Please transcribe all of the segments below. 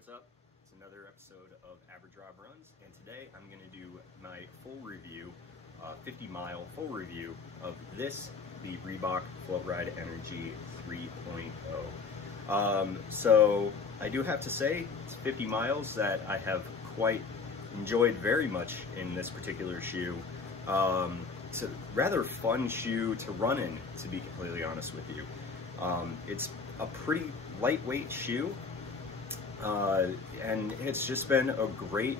what's up? It's another episode of Average Rob Runs, and today I'm going to do my full review, 50-mile full review of this, the Reebok Floatride Energy 3.0. So I do have to say, it's 50 miles that I have quite enjoyed very much in this particular shoe. It's a rather fun shoe to run in, to be completely honest with you. It's a pretty lightweight shoe, and it's just been a great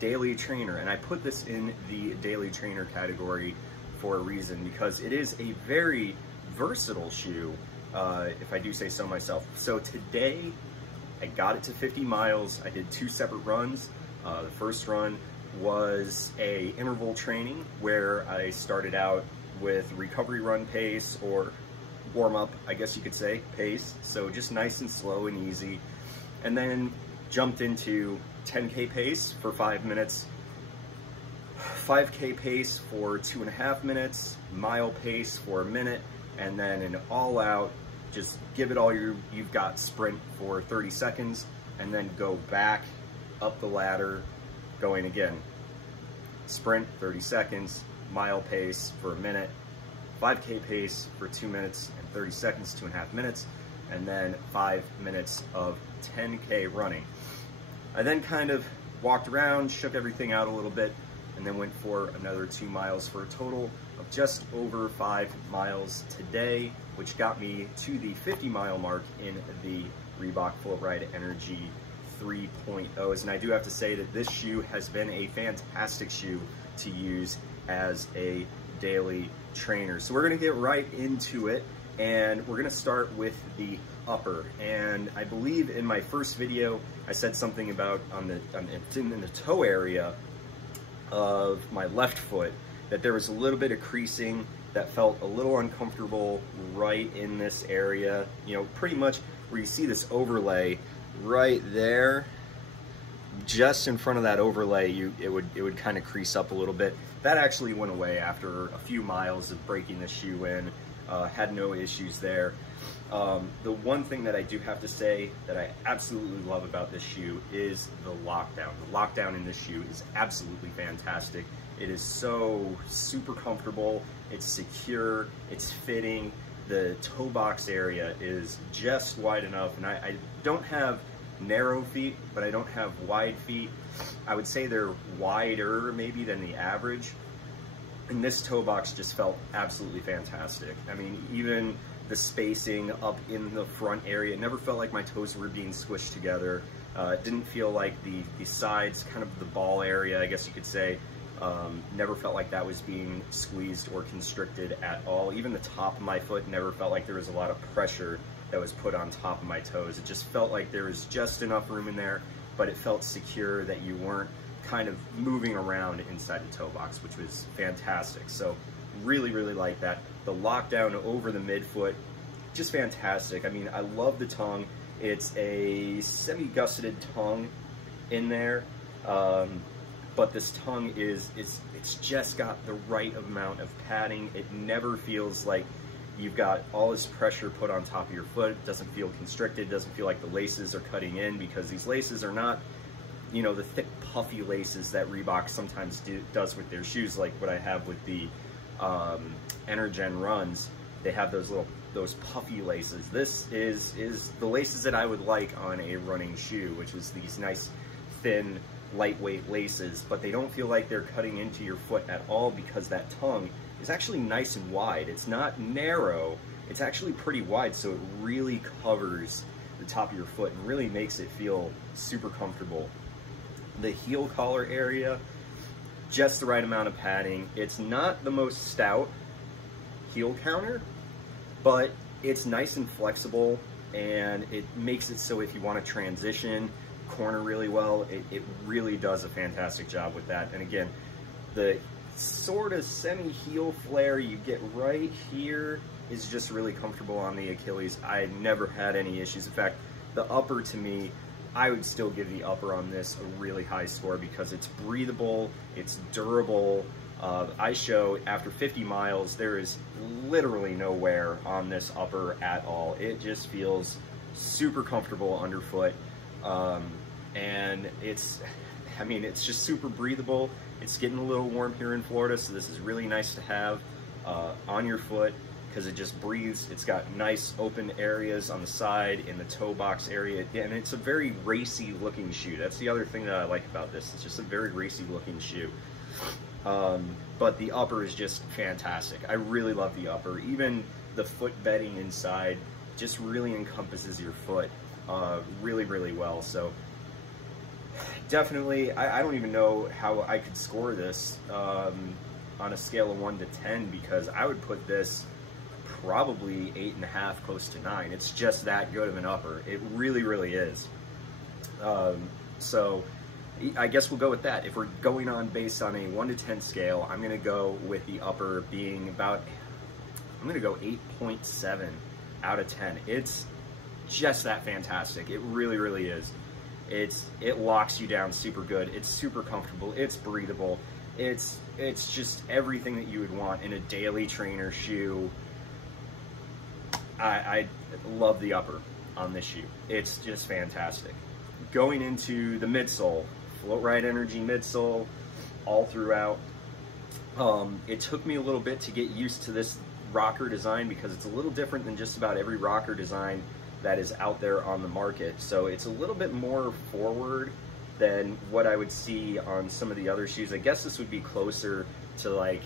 daily trainer. And I put this in the daily trainer category for a reason, because it is a very versatile shoe, if I do say so myself. So today I got it to 50 miles. I did 2 separate runs. The first run was a interval training where I started out with recovery run pace, or warm up, I guess you could say, pace. So just nice and slow and easy. And then jumped into 10K pace for 5 minutes, 5K pace for 2.5 minutes, mile pace for a minute, and then an all out, just give it all you've got sprint for 30 seconds, and then go back up the ladder, going again. Sprint 30 seconds, mile pace for a minute, 5K pace for 2 minutes and 30 seconds, 2.5 minutes, and then 5 minutes of 10K running. I then kind of walked around, shook everything out a little bit, and then went for another 2 miles for a total of just over 5 miles today, which got me to the 50-mile mark in the Reebok Floatride Energy 3.0s. And I do have to say that this shoe has been a fantastic shoe to use as a daily trainer. So we're gonna get right into it, and we're gonna start with the upper. And I believe in my first video I said something about in the toe area of my left foot that there was a little bit of creasing that felt a little uncomfortable right in this area, you know, pretty much where you see this overlay right there. Just in front of that overlay, it would kind of crease up a little bit. That actually went away after a few miles of breaking the shoe in. Had no issues there. The one thing that I do have to say that I absolutely love about this shoe is the lockdown. The lockdown in this shoe is absolutely fantastic. It is so super comfortable, it's secure, it's fitting. The toe box area is just wide enough, and I don't have narrow feet, but I don't have wide feet. I would say they're wider maybe than the average. And this toe box just felt absolutely fantastic. I mean, even the spacing up in the front area, it never felt like my toes were being squished together. It didn't feel like the sides, kind of the ball area, I guess you could say, never felt like that was being squeezed or constricted at all. Even the top of my foot never felt like there was a lot of pressure that was put on top of my toes. It just felt like there was just enough room in there, but it felt secure, that you weren't kind of moving around inside the toe box, which was fantastic. So really, really like that. The lockdown over the midfoot, just fantastic. I mean, I love the tongue. It's a semi-gusseted tongue in there, but this tongue it's just got the right amount of padding. It never feels like you've got all this pressure put on top of your foot. It doesn't feel constricted. It doesn't feel like the laces are cutting in, because these laces are not, you know, the thick puffy laces that Reebok sometimes does with their shoes, like what I have with the Energen runs. They have those puffy laces. This is the laces that I would like on a running shoe, which is these nice thin lightweight laces, but they don't feel like they're cutting into your foot at all, because that tongue is actually nice and wide. It's not narrow, it's actually pretty wide, so it really covers the top of your foot and really makes it feel super comfortable. The heel collar area, just the right amount of padding. It's not the most stout heel counter, but it's nice and flexible, and it makes it so if you want to transition corner really well, it really does a fantastic job with that. And again, the sort of semi-heel flare you get right here is just really comfortable on the Achilles. I never had any issues. In fact, the upper, to me, I would still give the upper on this a really high score, because it's breathable, it's durable. I show after 50 miles, there is literally no wear on this upper at all. It just feels super comfortable underfoot. and I mean, it's just super breathable. It's getting a little warm here in Florida, so this is really nice to have on your foot because it just breathes. It's got nice open areas on the side in the toe box area, and it's a very racy looking shoe. That's the other thing that I like about this. It's just a very racy looking shoe. But the upper is just fantastic. I really love the upper. Even the foot bedding inside just really encompasses your foot really, really well. So definitely, I don't even know how I could score this on a scale of 1 to 10, because I would put this probably 8.5, close to 9. It's just that good of an upper. It really, really is. So I guess we'll go with that. If we're going on based on a 1 to 10 scale, I'm going to go with the upper being about, I'm going to go 8.7 out of 10. It's just that fantastic. It really, really is. It locks you down super good. It's super comfortable. It's breathable. It's just everything that you would want in a daily trainer shoe. I love the upper on this shoe. It's just fantastic. Going into the midsole, Floatride Energy midsole all throughout. It took me a little bit to get used to this rocker design because it's a little different than just about every rocker design that is out there on the market. So it's a little bit more forward than what I would see on some of the other shoes. I guess this would be closer to, like,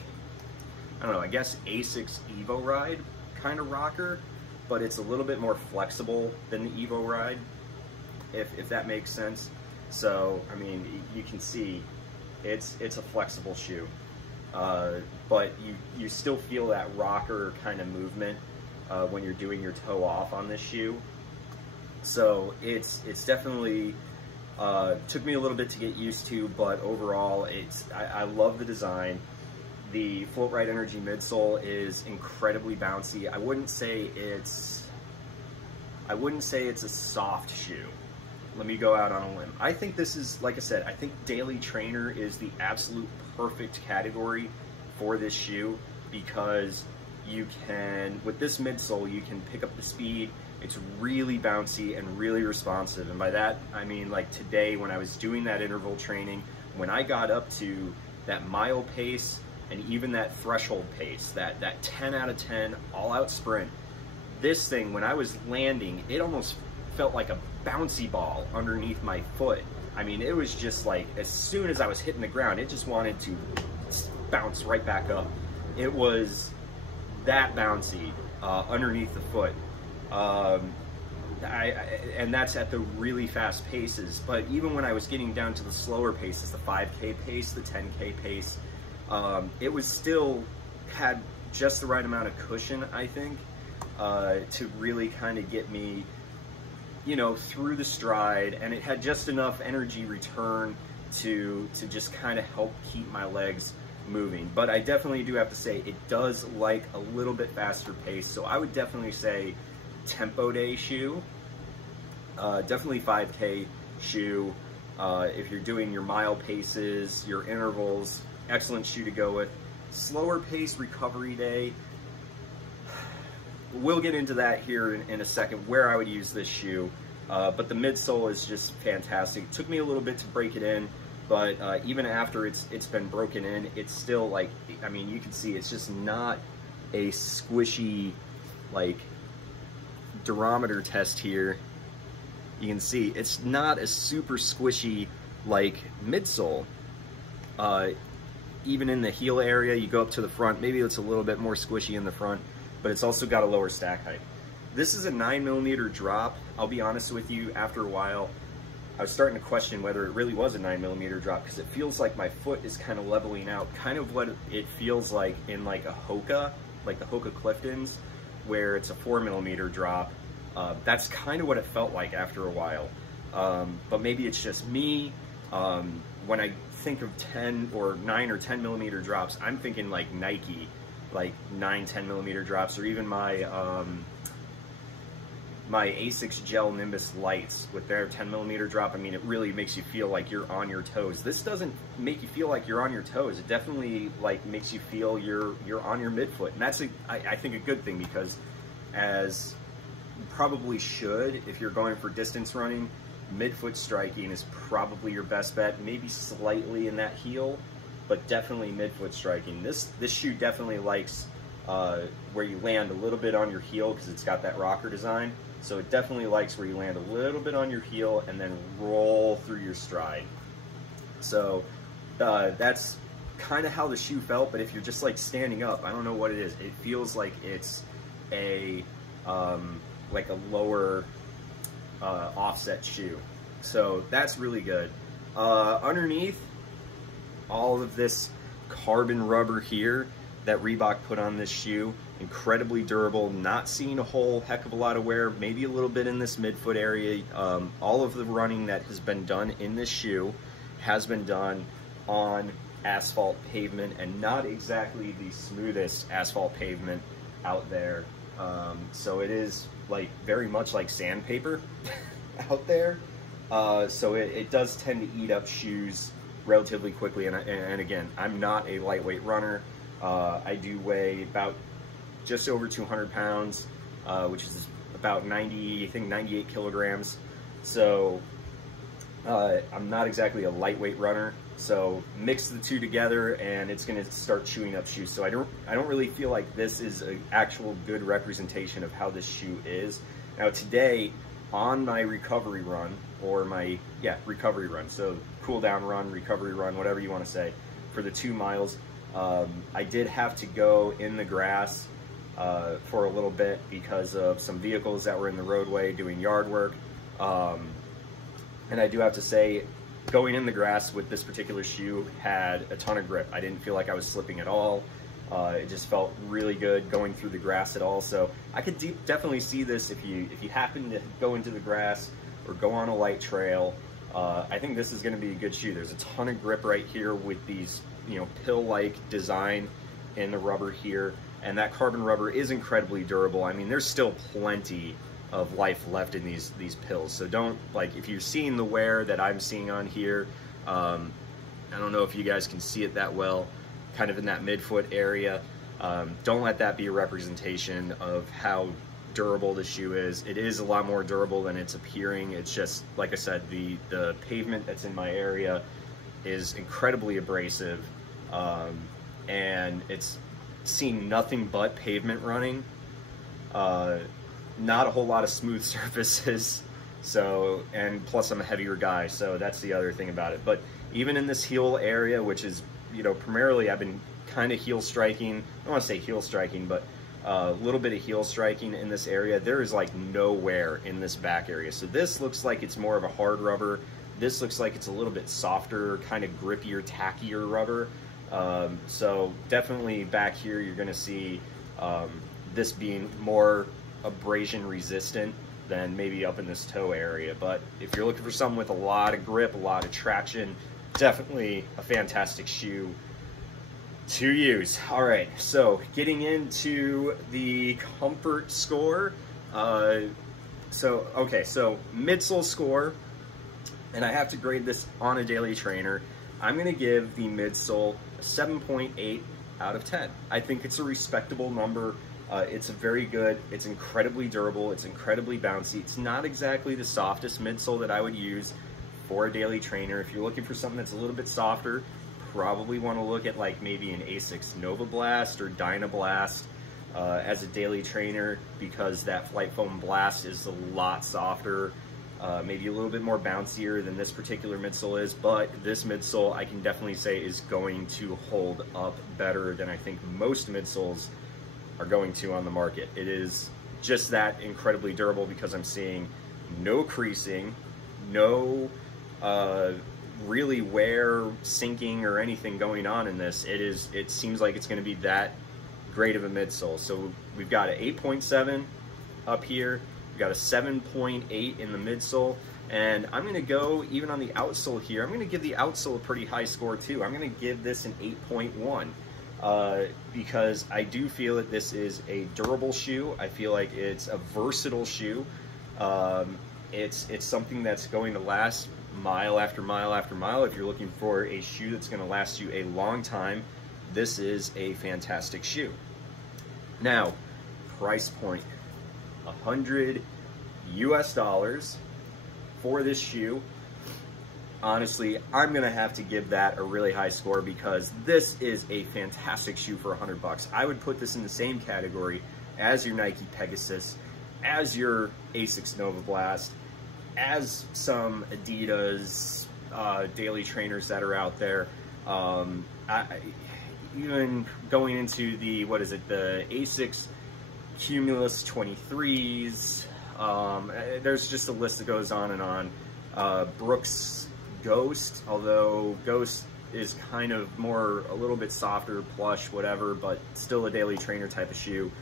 I don't know, I guess Asics Evo Ride kind of rocker, but it's a little bit more flexible than the Evo Ride, if that makes sense. So, I mean, you can see it's a flexible shoe, but you still feel that rocker kind of movement when you're doing your toe off on this shoe. So it's definitely took me a little bit to get used to, but overall I love the design. The Floatride Energy midsole is incredibly bouncy. I wouldn't say it's a soft shoe. Let me go out on a limb. I think this is, like I said, I think daily trainer is the absolute perfect category for this shoe, because you can, with this midsole, you can pick up the speed. It's really bouncy and really responsive. And by that, I mean, like today when I was doing that interval training, when I got up to that mile pace and even that threshold pace, that 10 out of 10 all-out sprint, this thing, when I was landing, it almost felt like a bouncy ball underneath my foot. I mean, it was just like, as soon as I was hitting the ground, it just wanted to bounce right back up. It was that bouncy underneath the foot. And that's at the really fast paces. But even when I was getting down to the slower paces, the 5K pace, the 10K pace, it was still had just the right amount of cushion, I think, to really kind of get me, you know, through the stride, and it had just enough energy return to just kind of help keep my legs moving. But I definitely do have to say it does like a little bit faster pace, so I would definitely say tempo day shoe, definitely 5K shoe. If you're doing your mile paces, your intervals, excellent shoe to go with. Slower pace recovery day, we'll get into that here in a second, where I would use this shoe. But the midsole is just fantastic. It took me a little bit to break it in, but even after it's been broken in, it's still like, I mean, you can see it's just not a squishy, like, durometer test here. You can see it's not a super squishy like midsole. Even in the heel area, you go up to the front, maybe it's a little bit more squishy in the front, but it's also got a lower stack height. This is a 9mm drop. I'll be honest with you, after a while, I was starting to question whether it really was a 9mm drop, because it feels like my foot is kind of leveling out, kind of what it feels like in like a Hoka, like the Hoka Cliftons, where it's a 4mm drop. That's kind of what it felt like after a while. But maybe it's just me. When I think of 10 or 9 or 10mm drops, I'm thinking like Nike, like 9, 10mm drops, or even my my Asics Gel Nimbus Lights with their 10mm drop. I mean, it really makes you feel like you're on your toes. This doesn't make you feel like you're on your toes. It definitely like makes you feel you're on your midfoot, and that's I think a good thing, because as you probably should, if you're going for distance running, midfoot striking is probably your best bet, maybe slightly in that heel, but definitely midfoot striking. This shoe definitely likes where you land a little bit on your heel because it's got that rocker design. So it definitely likes where you land a little bit on your heel and then roll through your stride. So that's kind of how the shoe felt, but if you're just like standing up, I don't know what it is. It feels like it's a like a lower offset shoe. So that's really good. Underneath, all of this carbon rubber here that Reebok put on this shoe, incredibly durable, not seeing a whole heck of a lot of wear, maybe a little bit in this midfoot area. All of the running that has been done in this shoe has been done on asphalt pavement, and not exactly the smoothest asphalt pavement out there. So it is like very much like sandpaper out there. So it does tend to eat up shoes relatively quickly. And again, I'm not a lightweight runner. I do weigh about just over 200 pounds, which is about 90, I think 98 kilograms. So I'm not exactly a lightweight runner. So mix the two together and it's going to start chewing up shoes. So I don't really feel like this is an actual good representation of how this shoe is. Now today on my recovery run, or my, recovery run, so cool down run, recovery run, whatever you want to say, for the 2 miles, I did have to go in the grass for a little bit because of some vehicles that were in the roadway doing yard work. And I do have to say, going in the grass with this particular shoe had a ton of grip. I didn't feel like I was slipping at all. It just felt really good going through the grass at all. So I could definitely see this if you happen to go into the grass or go on a light trail. I think this is going to be a good shoe. There's a ton of grip right here with these, pill-like design in the rubber here, and that carbon rubber is incredibly durable. I mean, there's still plenty of life left in these pills. So don't, like, if you're seeing the wear that I'm seeing on here, I don't know if you guys can see it that well, kind of in that midfoot area. Don't let that be a representation of how durable the shoe is. It is a lot more durable than it's appearing. It's just, like I said, the pavement that's in my area is incredibly abrasive, and it's seen nothing but pavement running. Not a whole lot of smooth surfaces, so, and plus I'm a heavier guy, so that's the other thing about it. But even in this heel area, which is, primarily I've been kind of heel striking, I don't want to say heel striking, but a little bit of heel striking in this area, there is like no wear in this back area. So this looks like it's more of a hard rubber. This looks like it's a little bit softer, kind of grippier, tackier rubber. So definitely back here you're going to see this being more abrasion resistant than maybe up in this toe area. But if you're looking for something with a lot of grip, a lot of traction, definitely a fantastic shoe to use. All right, so getting into the comfort score. So midsole score, and I have to grade this on a daily trainer. I'm gonna give the midsole a 7.8 out of 10. I think it's a respectable number. It's very good, it's incredibly durable, it's incredibly bouncy. It's not exactly the softest midsole that I would use for a daily trainer. If you're looking for something that's a little bit softer, probably want to look at like maybe an Asics Nova Blast or Dynablast as a daily trainer, because that Flight Foam Blast is a lot softer, maybe a little bit more bouncier than this particular midsole is. But this midsole I can definitely say is going to hold up better than I think most midsoles are going to on the market. It is just that incredibly durable because I'm seeing no creasing, no really wear, sinking, or anything going on in this. It seems like it's going to be that great of a midsole. So we've got an 8.7 up here, we've got a 7.8 in the midsole, and I'm going to go even on the outsole here. I'm going to give the outsole a pretty high score too. I'm going to give this an 8.1. Because I do feel that this is a durable shoe. I feel like it's a versatile shoe. It's something that's going to last mile after mile after mile. If you're looking for a shoe that's going to last you a long time, this is a fantastic shoe. Now, price point, $100 US for this shoe, honestly, I'm gonna have to give that a really high score because this is a fantastic shoe for $100. I would put this in the same category as your Nike Pegasus, as your Asics Nova Blast, as some Adidas daily trainers that are out there. Even going into the, what is it, the Asics Cumulus 23s. There's just a list that goes on and on. Brooks Ghost, although Ghost is kind of more, a little bit softer, plush, whatever, but still a daily trainer type of shoe.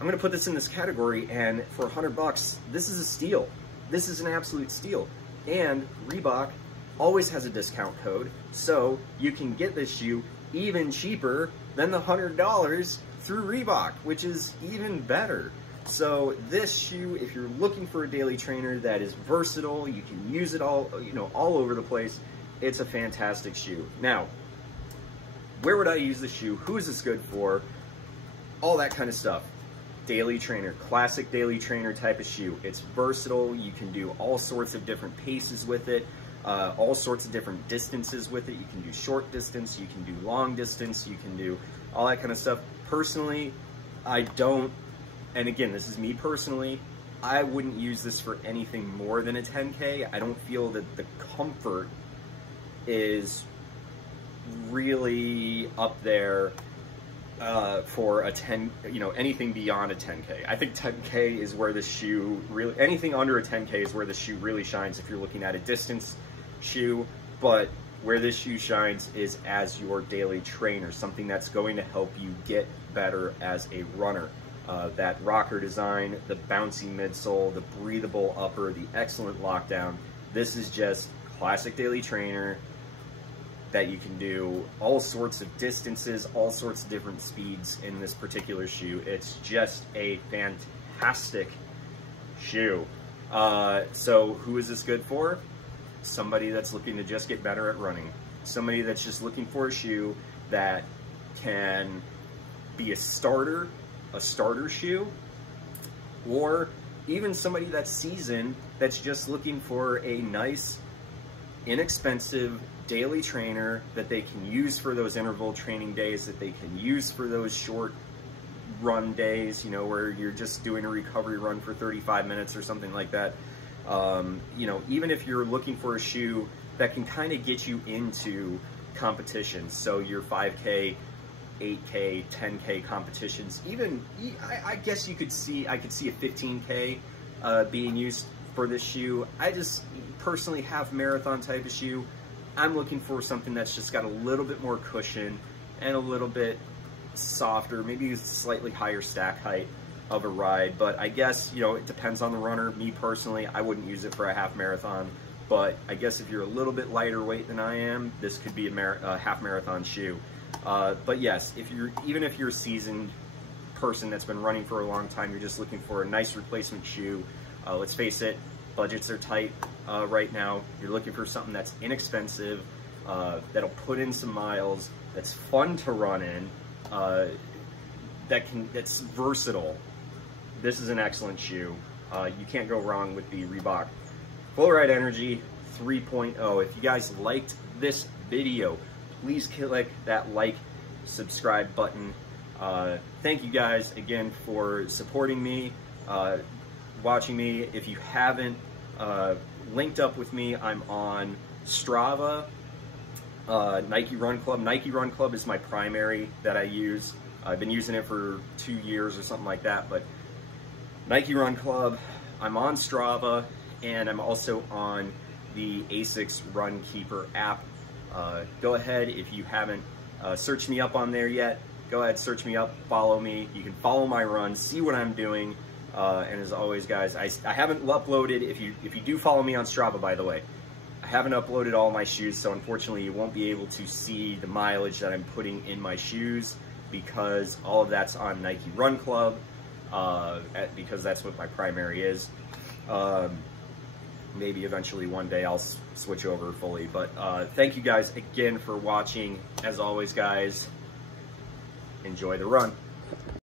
I'm gonna put this in this category, and for $100, this is a steal. This is an absolute steal. And Reebok always has a discount code, so you can get this shoe even cheaper than the $100 through Reebok, which is even better. So this shoe, if you're looking for a daily trainer that is versatile, you can use it all, you know, all over the place, it's a fantastic shoe. Now, where would I use the shoe? Who is this good for? All that kind of stuff. Daily trainer, classic daily trainer type of shoe. It's versatile. You can do all sorts of different paces with it, all sorts of different distances with it. You can do short distance, you can do long distance, you can do all that kind of stuff. Personally, I don't, and again, this is me personally, I wouldn't use this for anything more than a 10K. I don't feel that the comfort is really up there for a 10, you know, anything beyond a 10K. I think 10K is where the shoe really, anything under a 10K is where the shoe really shines if you're looking at a distance shoe, but where this shoe shines is as your daily trainer, something that's going to help you get better as a runner. That rocker design, the bouncy midsole, the breathable upper, the excellent lockdown. This is just classic daily trainer that you can do all sorts of distances, all sorts of different speeds in this particular shoe. It's just a fantastic shoe. So who is this good for? Somebody that's looking to just get better at running. Somebody that's just looking for a shoe that can be a starter shoe, or even somebody that's seasoned that's just looking for a nice, inexpensive daily trainer that they can use for those interval training days, that they can use for those short run days, you know, where you're just doing a recovery run for 35 minutes or something like that. You know, even if you're looking for a shoe that can kind of get you into competitions, so your 5K, 8K, 10K competitions, even, I guess I could see a 15K being used for this shoe. I just personally have marathon type of shoe. I'm looking for something that's just got a little bit more cushion and a little bit softer, maybe a slightly higher stack height of a ride. But I guess, you know, it depends on the runner. Me personally, I wouldn't use it for a half marathon, but I guess if you're a little bit lighter weight than I am, this could be a half marathon shoe. But yes, even if you're a seasoned person that's been running for a long time, you're just looking for a nice replacement shoe. Let's face it, budgets are tight right now. You're looking for something that's inexpensive, that'll put in some miles, that's fun to run in, that's versatile. This is an excellent shoe. You can't go wrong with the Reebok Floatride Energy 3.0. If you guys liked this video, please click that like, subscribe button. Thank you guys again for supporting me, watching me. If you haven't linked up with me, I'm on Strava, Nike Run Club. Nike Run Club is my primary that I use. I've been using it for 2 years or something like that, but Nike Run Club, I'm on Strava, and I'm also on the Asics Run Keeper app. Go ahead, if you haven't searched me up on there yet, go ahead, search me up, follow me. You can follow my runs, see what I'm doing. And as always, guys, I haven't uploaded, if you do follow me on Strava, by the way, I haven't uploaded all my shoes, so unfortunately you won't be able to see the mileage that I'm putting in my shoes, because all of that's on Nike Run Club, because that's what my primary is. Maybe eventually one day I'll switch over fully, but thank you guys again for watching. As always, guys, enjoy the run.